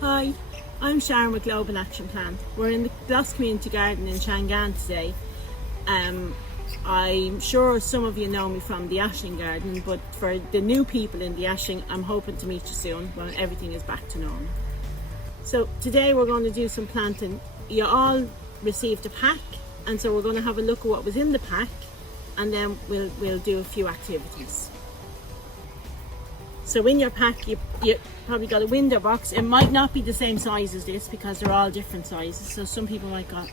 Hi, I'm Sharon with Globe and Action Plan. We're in the Gloss Community Garden in Shangaan today. I'm sure some of you know me from the Ashling Garden, but for the new people in the Ashling, I'm hoping to meet you soon when everything is back to normal. So today we're going to do some planting. You all received a pack, and so we're going to have a look at what was in the pack, and then we'll do a few activities. So in your pack, you probably got a window box. It might not be the same size as this because they're all different sizes. So some people might got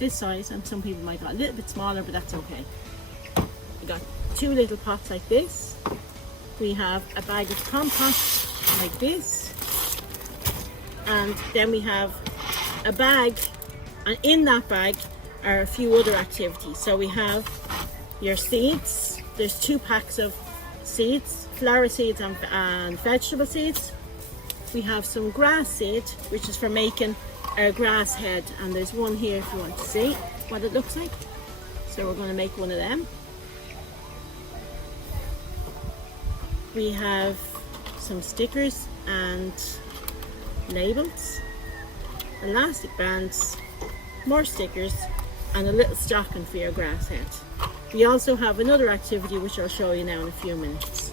this size and some people might got a little bit smaller, but that's okay. We got 2 little pots like this. We have a bag of compost like this. And then we have a bag, and in that bag are a few other activities. So we have your seeds. There's 2 packs of seeds, flower seeds and vegetable seeds. We have some grass seed, which is for making our grass head, and there's one here if you want to see what it looks like. So we're going to make one of them. We have some stickers and labels, elastic bands, more stickers, and a little stocking for your grass head. We also have another activity which I'll show you now in a few minutes.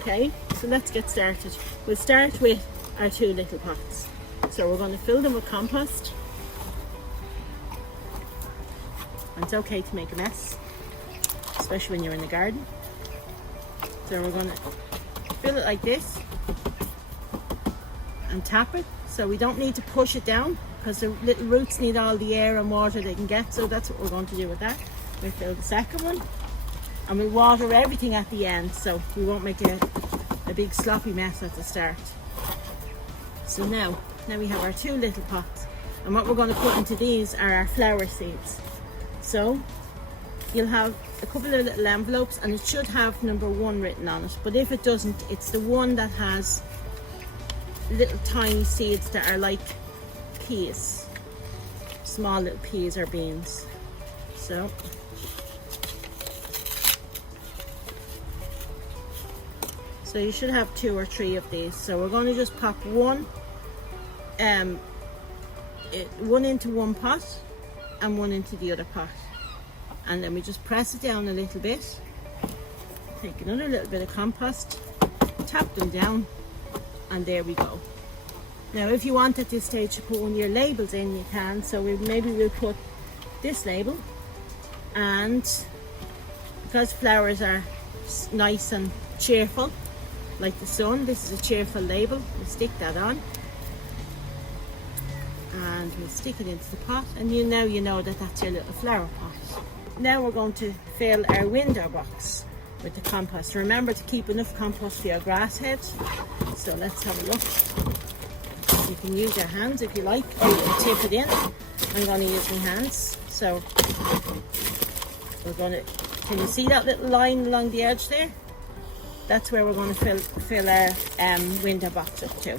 Okay, so let's get started. We'll start with our 2 little pots. So we're going to fill them with compost. And it's okay to make a mess, especially when you're in the garden. So we're going to fill it like this and tap it. So we don't need to push it down because the little roots need all the air and water they can get. So that's what we're going to do with that. We'll fill the second one. And we'll water everything at the end, so we won't make a big sloppy mess at the start. So now we have our 2 little pots, and what we're going to put into these are our flower seeds. So you'll have a couple of little envelopes, and it should have number 1 written on it, but if it doesn't, it's the one that has little tiny seeds that are like peas, small little peas or beans. So you should have 2 or 3 of these. So we're going to just pop one into one pot and one into the other pot. And then we just press it down a little bit. Take another little bit of compost, tap them down, and there we go. Now if you want at this stage to put one of your labels in, you can. So maybe we'll put this label, and because flowers are nice and cheerful, like the sun, this is a cheerful label. We'll stick that on, and we'll stick it into the pot, and you know that that's your little flower pot. Now we're going to fill our window box with the compost. Remember to keep enough compost for your grass head. So let's have a look. You can use your hands if you like, or you can tip it in. I'm going to use my hands. So we're going to, can you see that little line along the edge there? That's where we're going to fill our window box up to.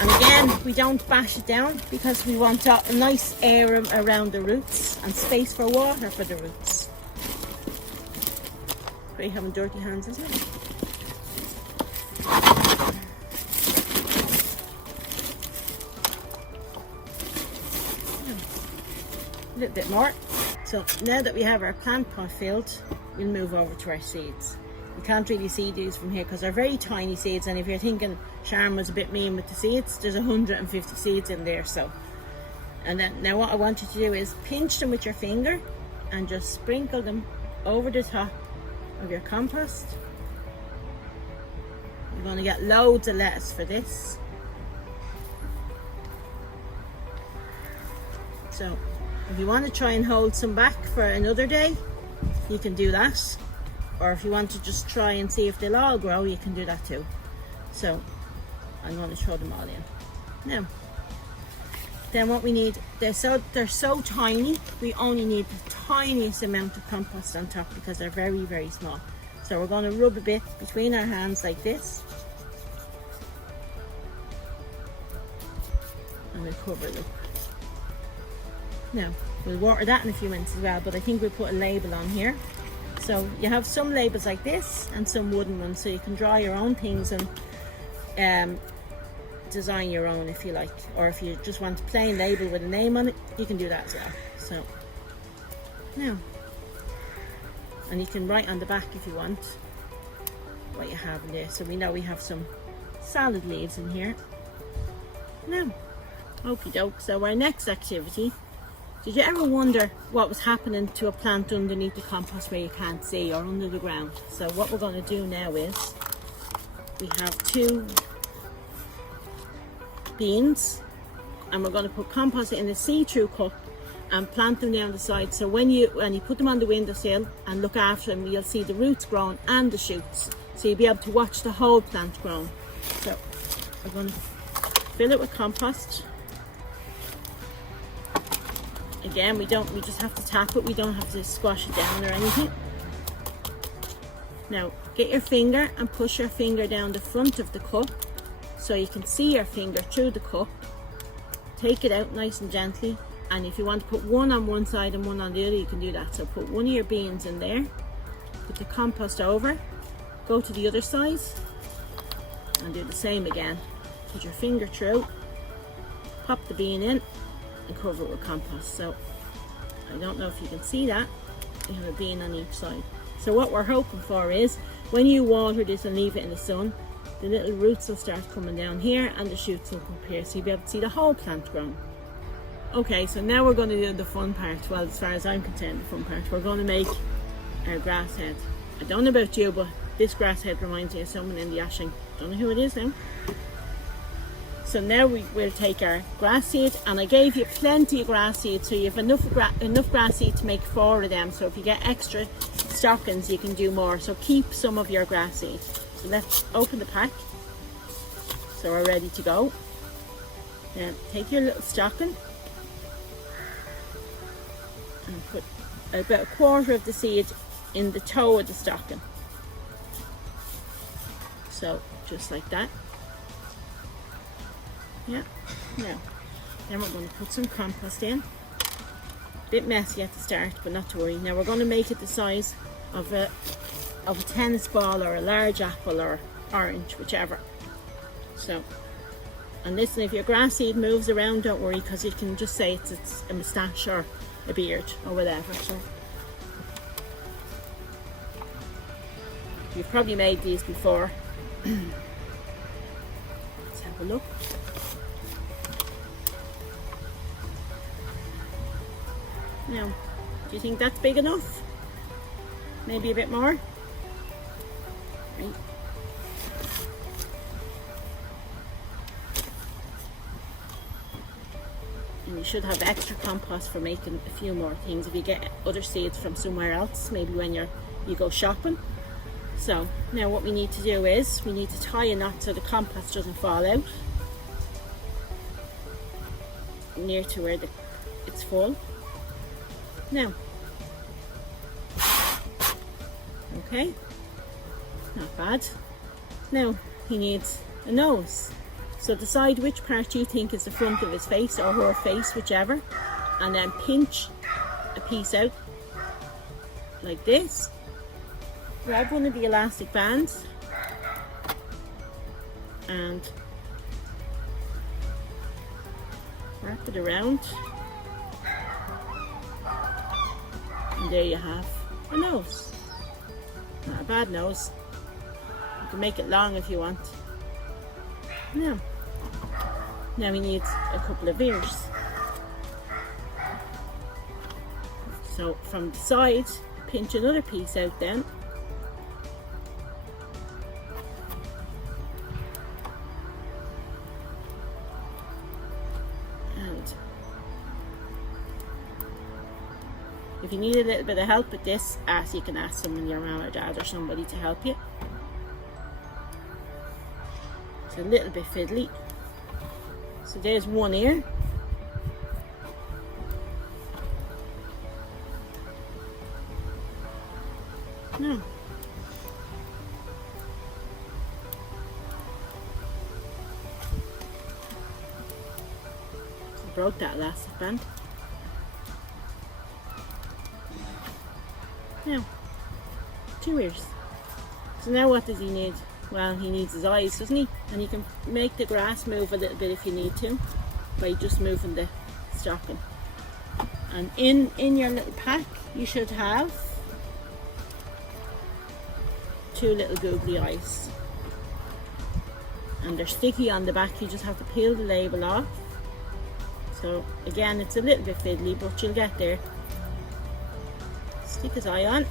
And again, we don't bash it down because we want a nice air around the roots and space for water for the roots. Great having dirty hands, isn't it? A little bit more. So now that we have our plant pot filled, we'll move over to our seeds. You can't really see these from here because they're very tiny seeds, and if you're thinking Sharon was a bit mean with the seeds, there's 150 seeds in there. So, and then now what I want you to do is pinch them with your finger and just sprinkle them over the top of your compost. You're going to get loads of lettuce for this. So if you want to try and hold some back for another day, you can do that. Or if you want to just try and see if they'll all grow, you can do that too. So I'm going to throw them all in. Now, then what we need, they're so tiny, we only need the tiniest amount of compost on top because they're very, very small. So we're going to rub a bit between our hands like this. And we'll cover it up. Now, we'll water that in a few minutes as well, but I think we'll put a label on here. So you have some labels like this and some wooden ones, so you can draw your own things and design your own if you like, or if you just want a plain label with a name on it, you can do that as well. So now, and you can write on the back if you want what you have in there, so we know we have some salad leaves in here. Now, okie doke. So our next activity, did you ever wonder what was happening to a plant underneath the compost where you can't see, or under the ground? So what we're going to do now is, we have 2 beans, and we're going to put compost in a see-through cup and plant them down the side. So when you put them on the windowsill and look after them, you'll see the roots growing and the shoots, so you'll be able to watch the whole plant growing. So we're going to fill it with compost. Again, we just have to tap it, we don't have to squash it down or anything. Now get your finger and push your finger down the front of the cup so you can see your finger through the cup. Take it out nice and gently, and if you want to put one on one side and one on the other, you can do that. So put one of your beans in there, put the compost over, go to the other side and do the same again. Put your finger through, pop the bean in and cover it with compost. So I don't know if you can see that, you have a bean on each side. So what we're hoping for is, when you water this and leave it in the sun, the little roots will start coming down here and the shoots will come up here, so you'll be able to see the whole plant growing. Okay, so now we're going to do the fun part. Well, as far as I'm concerned, the fun part. We're going to make our grass head. I don't know about you, but this grass head reminds me of someone in the ashing. Don't know who it is now. So now we will take our grass seed, and I gave you plenty of grass seed, so you have enough grass seed to make 4 of them. So if you get extra stockings, you can do more. So keep some of your grass seed. So let's open the pack. So we're ready to go. Now take your little stocking and put about 1/4 of the seed in the toe of the stocking. So just like that. Yeah. Now, then we're going to put some compost in. A bit messy at the start, but not to worry. Now we're going to make it the size of a tennis ball, or a large apple, or orange, whichever. So, and listen, if your grass seed moves around, don't worry, because you can just say it's a moustache or a beard or whatever. So you've probably made these before. Let's have a look. Now, do you think that's big enough? Maybe a bit more? Right. And you should have extra compost for making a few more things if you get other seeds from somewhere else, maybe when you go shopping. So now what we need to do is, we need to tie a knot so the compost doesn't fall out near to where it's full. Now, okay, not bad. Now he needs a nose, so decide which part you think is the front of his face, or her face, whichever, and then pinch a piece out like this. Grab one of the elastic bands and wrap it around. And there you have a nose. Not a bad nose. You can make it long if you want. Now we need a couple of ears. So from the side, pinch another piece out then. If you need a little bit of help with this, you can ask someone, your mum or dad or somebody, to help you. It's a little bit fiddly. So there's one ear. No. I broke that elastic band. Now, 2 ears. So now what does he need? well, he needs his eyes, doesn't he? And you can make the grass move a little bit if you need to by just moving the stocking. And in your little pack you should have 2 little googly eyes, and they're sticky on the back. You just have to peel the label off. So again, it's a little bit fiddly, but you'll get there. Stick his eye on.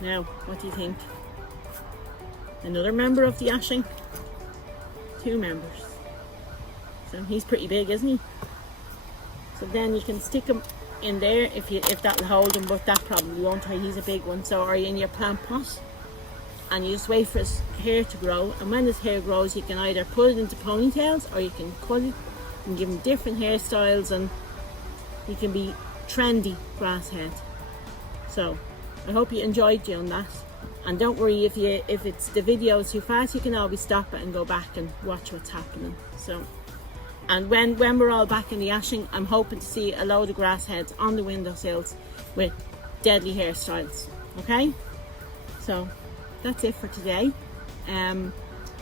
Now, what do you think? Another member of the ashing? 2 members. So he's pretty big, isn't he? So then you can stick him in there if that'll hold him, but that probably won't. He's a big one. So are you in your plant pot? And you just wait for his hair to grow. And when his hair grows, you can either put it into ponytails or you can cut it and give him different hairstyles, and he can be trendy grass head. So I hope you enjoyed doing that, and don't worry if it's the video is too fast, you can always stop it and go back and watch what's happening. So, and when we're all back in the ashing, I'm hoping to see a load of grass heads on the windowsills with deadly hairstyles. Okay, so that's it for today.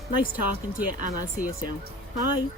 Nice talking to you, and I'll see you soon. Bye.